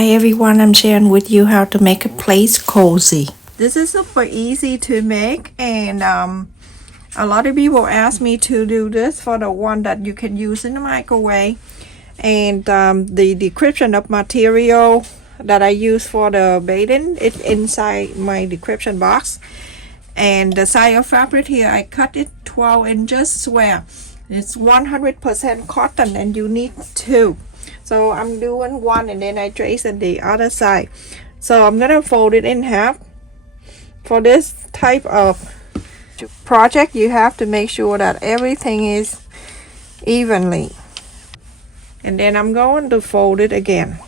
Hi everyone, I'm sharing with you how to make a place cozy. This is super easy to make, and a lot of people ask me to do this for the one that you can use in the microwave. And the description of material that I use for the bedding is inside my description box. And the size of fabric here, I cut it 12 inches square. It's 100% cotton and you need two. So I'm doing one and then I trace on the other side. So I'm gonna fold it in half. For this type of project, you have to make sure that everything is evenly. And then I'm going to fold it again.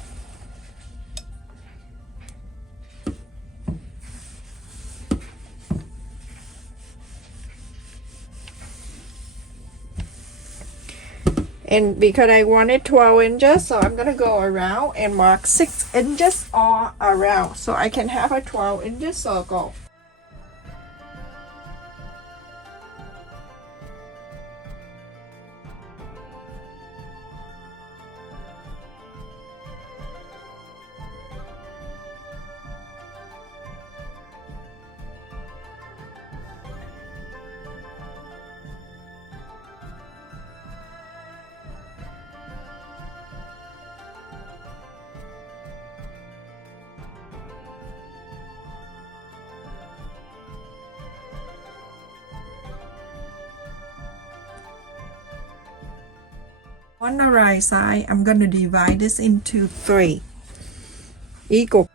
And because I wanted 12 inches, so I'm gonna go around and mark 6 inches all around so I can have a 12 inches circle. On the right side, I'm going to divide this into 3 equal.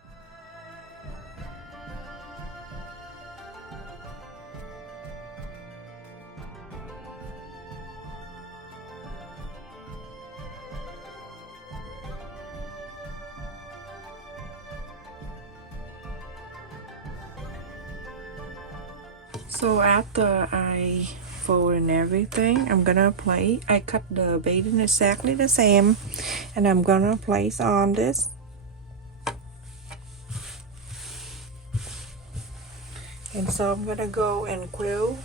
So after I fold and everything, I'm gonna place, I cut the beading exactly the same, and I'm gonna place on this. And so I'm gonna go and quilt.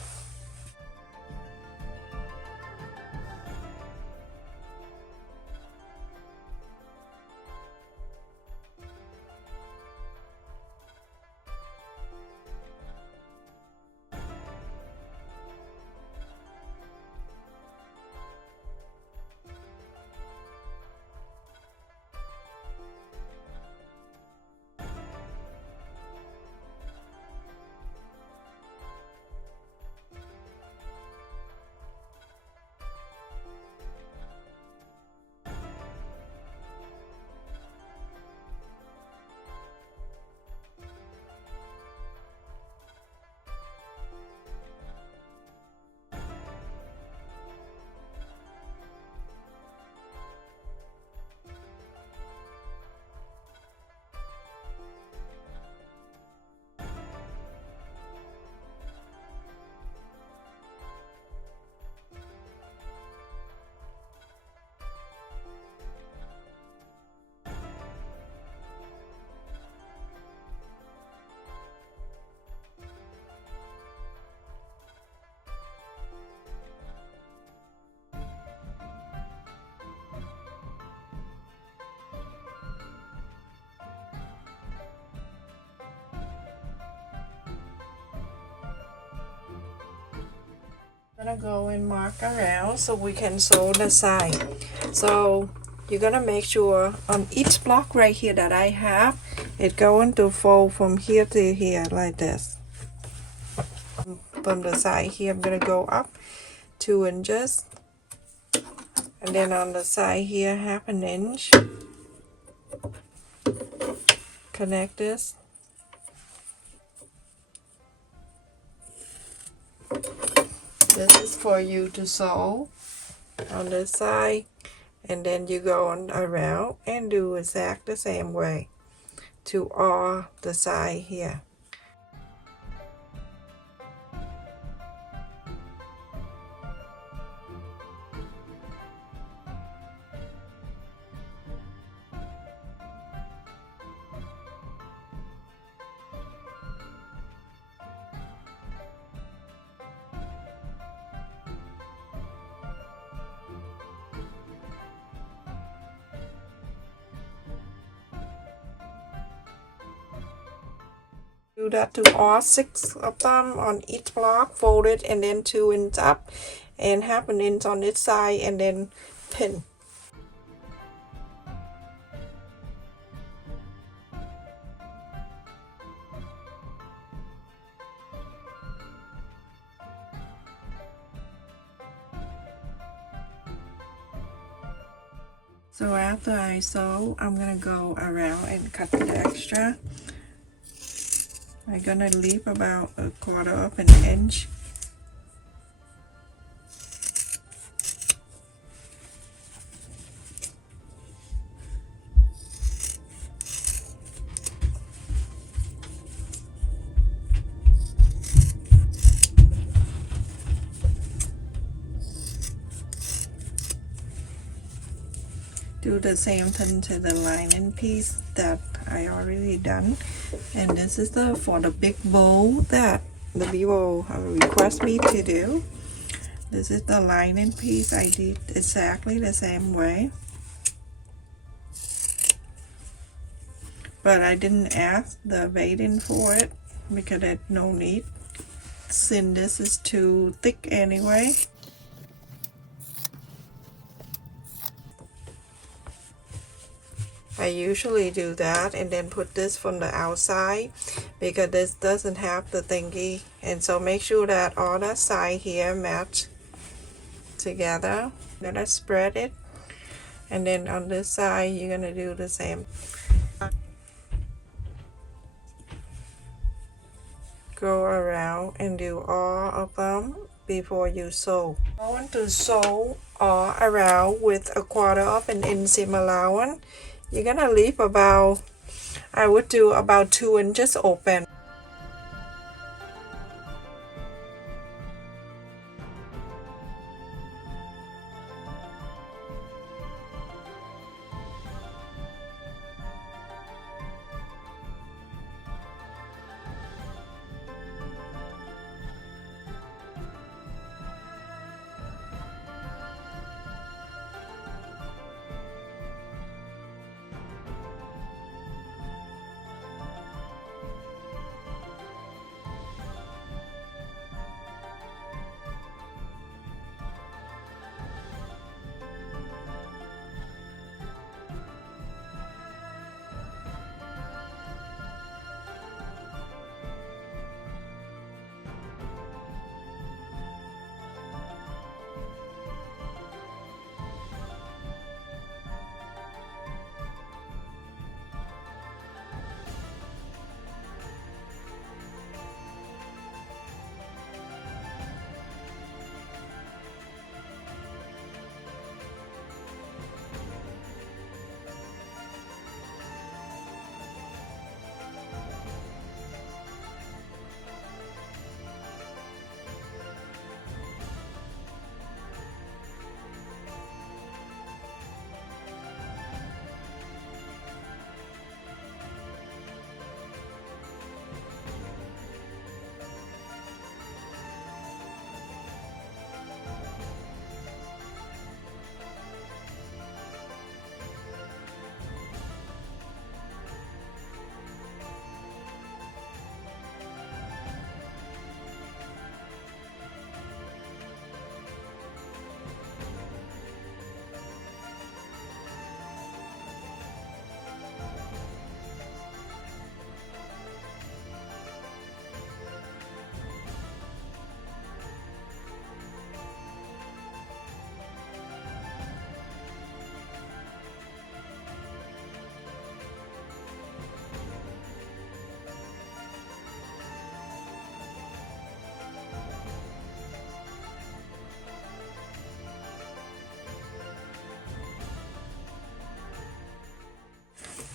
I'm gonna go and mark around so we can sew the side. So you're gonna make sure on each block right here that I have, it's going to fold from here to here like this. From the side here, I'm gonna go up 2 inches, and then on the side here, 1/2 inch. Connect this. This is for you to sew on this side, and then you go on around and do exactly the same way to all the side here. Do that to all 6 of them on each block, fold it and then 2 ends up and half an inch on each side and then pin. So after I sew, I'm gonna go around and cut the extra. I'm gonna leave about a quarter of an inch. Do the same thing to the lining piece that I already done, and this is for the big bow that the people request me to do. This is the lining piece. I did exactly the same way, but I didn't ask the beading for it because there's no need since this is too thick anyway. I usually do that and then put this from the outside because this doesn't have the thingy, and so make sure that all that side here match together. Then I spread it, and then on this side you're gonna do the same. Go around and do all of them before you sew. I want to sew all around with a quarter of an inch seam allowance. You're gonna leave about, I would do about 2 inches open.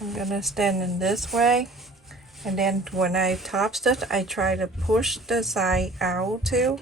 I'm gonna stand in this way, and then when I top stitch, I try to push the side out too.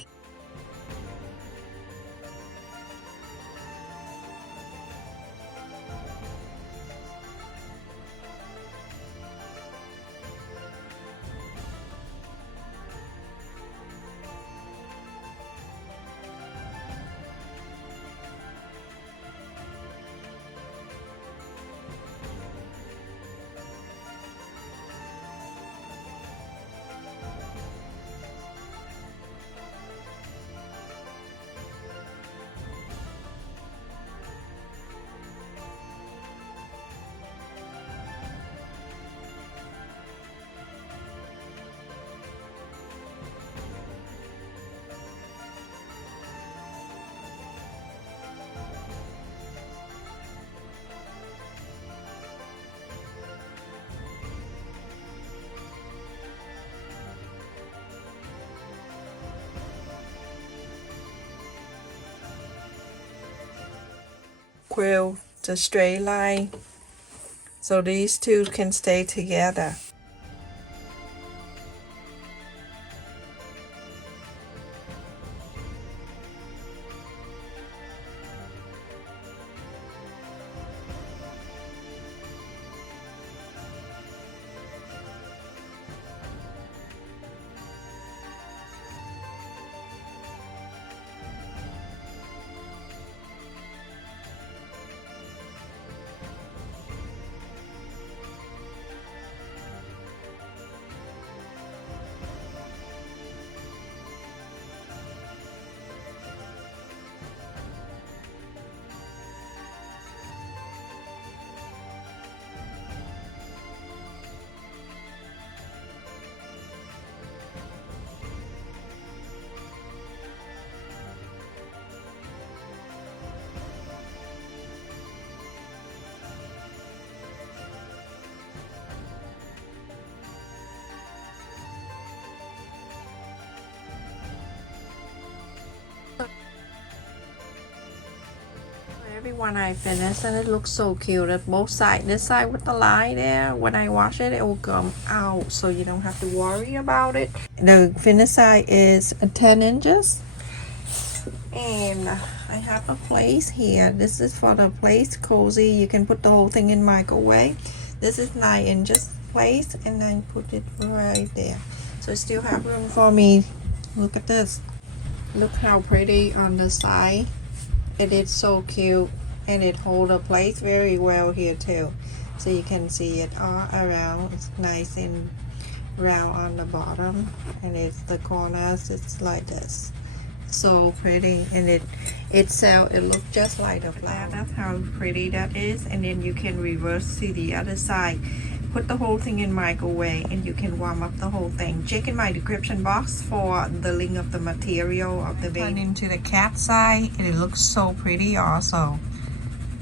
quilt the straight line so these two can stay together. Everyone I finished and it looks so cute at both sides. This side with the line there, when I wash it, it will come out so you don't have to worry about it. The finished side is 10 inches. And I have a place here. This is for the place cozy. You can put the whole thing in microwave. This is 9 inches place and then put it right there. So I still have room for me. Look at this. Look how pretty on the side. It is so cute and it holds the place very well here too. So you can see it all around. It's nice and round on the bottom and it's the corners. It's like this. So pretty and it looks just like a flower. That's how pretty that is. And then you can reverse to the other side. Put the whole thing in microwave and you can warm up the whole thing. Check in my description box for the link of the material of the baby. Turn into the cat side and it looks so pretty also.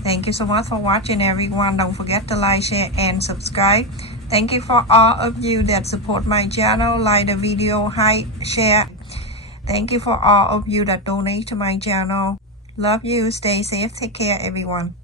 Thank you so much for watching everyone. Don't forget to like, share and subscribe. Thank you for all of you that support my channel. Like the video, hype, share. Thank you for all of you that donate to my channel. Love you. Stay safe. Take care everyone.